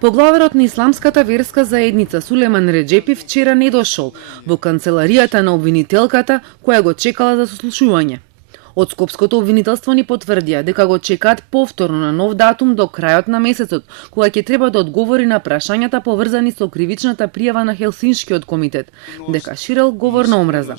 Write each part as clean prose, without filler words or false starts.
Поглаварот на исламската верска заедница Сулеман Реджепи вчера не дошол во канцеларијата на обвинителката која го чекала за сослушување. Од Скопското обвинителство ни потврдија дека го чекаат повторно на нов датум до крајот на месецот, кога ќе треба да одговори на прашањата поврзани со кривичната пријава на Хелсиншкиот комитет, дека ширел говор на омраза.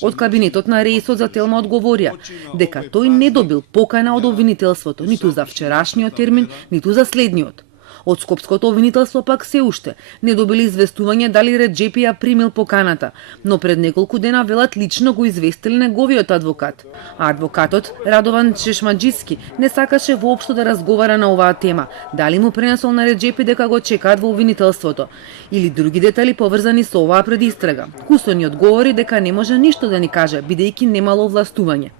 Од кабинетот на Реисот за Телма одговорија дека тој не добил покана од обвинителството ниту за вчерашниот термин, ниту за следниот. Од Скопското обвинителство пак се уште не добили известување дали Реджепи ја примил поканата, но пред неколку дена велат лично го известили неговиот адвокат. А адвокатот Радован Чешмаџиски не сакаше воопшто да разговара на оваа тема, дали му пренесол на Реджепи дека го чекаат во обвинителството или други детали поврзани со оваа предистрага. Кусо ни одговори дека не може ништо да ни каже, бидејќи немало овластување.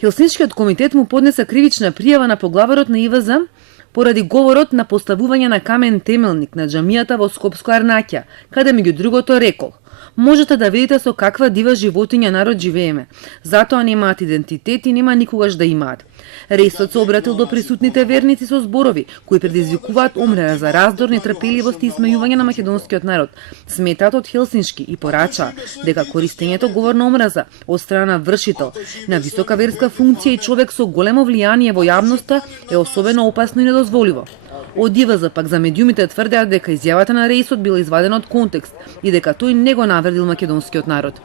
Хелсиншкиот комитет му поднесе кривична пријава на поглаварот на ИВЗ поради говорот на поставување на камен темелник на џамијата во Скопско Арнаќа, каде меѓу другото рекол: можете да видите со каква дива животиња народ живееме. Затоа немаат идентитет и нема никогаш да имаат. Реисот се обратил до присутните верници со зборови кои предизвикуваат омраа за раздор, нетрпеливост и исмејување на македонскиот народ. Сметаат од Хелсиншки и порачаа дека користењето говор на омраза од страна на вршител на висока верска функција и човек со големо влијание во јавноста е особено опасно и недозволиво. Од ИВЗ пак за медиумите тврдеа дека изјавата на Реисот била извадена од контекст и дека тој не го навредил македонскиот народ.